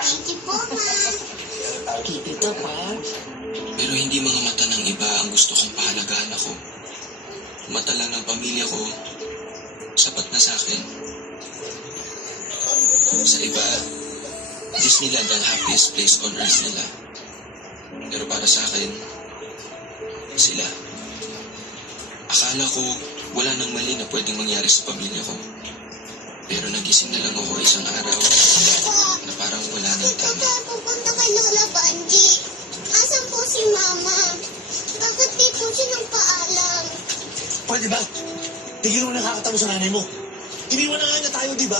Thank you po, ma'am. Keep it up, ha? Pero hindi mga mata ng iba ang gusto kong pahalagahan ako. Mata lang ng pamilya ko, sapat na sa akin. Sa iba, Disneyland ang happiest place on earth nila. Pero para sa akin, sila. Akala ko wala nang mali na pwedeng mangyari sa pamilya ko. Pero nagising na lang ako isang araw na parang wala nang Ito tama. tayo pupunta kay Lola Banji. Asan po si Mama? Bakit di po siya nagpaalam? Pwede ba? Tigil mo nakakatawa sa nanay mo. Iniwan na nga niya tayo, di ba?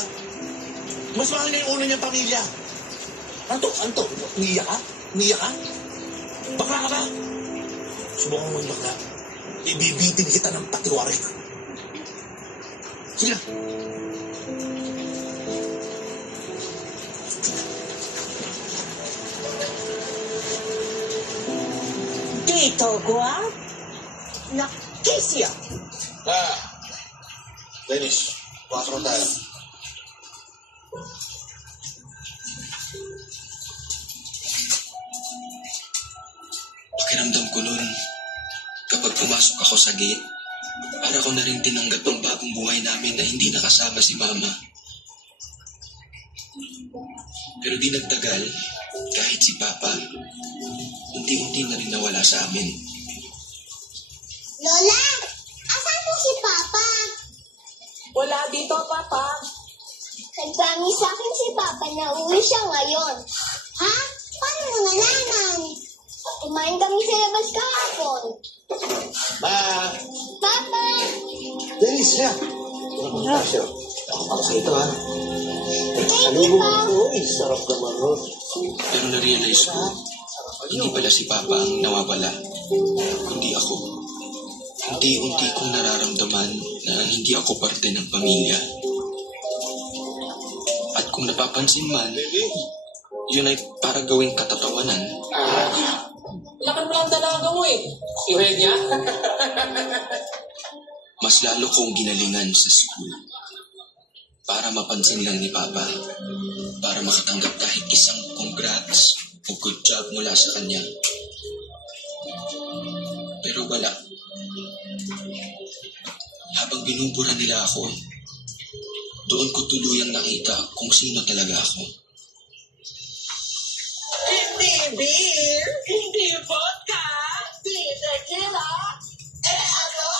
Mas mahal niya yung una niyang pamilya. Anto, umiiyak ka? Umiiyak ka? Bakla ka ba? Subukan mo yung bakla. Ibibitin kita ng patiwari. Sige na. Tito Guap, nakisya. Dennis, pasok na tayo. Pakiramdam ko nun, kapag pumasok ako sa gate, para ko na rin tinanggap ang bagong buhay namin na hindi nakasama si Mama. Pero di nagtagal, kahit si Papa, unti-unti na rin nawala sa amin. Lola, asan po si Papa? Wala dito, Papa. Nagpromise sa akin si Papa na uwi siya ngayon. Ha? Paano mo nalaman? Kumain kami sa labas kahapon. Papa! Dennis, siya. Ito naman siya. Ako sa ito, ha? Thank you, Pa. Uy, sarap naman, no? Pero na-realize ko, hindi pala si Papa ang nawawala, kundi ako. Unti-unti kong nararamdaman na hindi ako parte ng pamilya. At kung napapansin man, yun ay para gawing katatawanan. Lakan mo lang dalaga mo eh. Si Renia. Mas lalo kong ginalingan sa school. Para mapansin lang ni Papa. Para makatanggap kahit isang congrats o good job mula sa kanya. Pero wala. Habang binubura nila ako, doon ko tuluyang nakita kung sino talaga ako. Hindi beer, hindi vodka, hindi tequila, ano?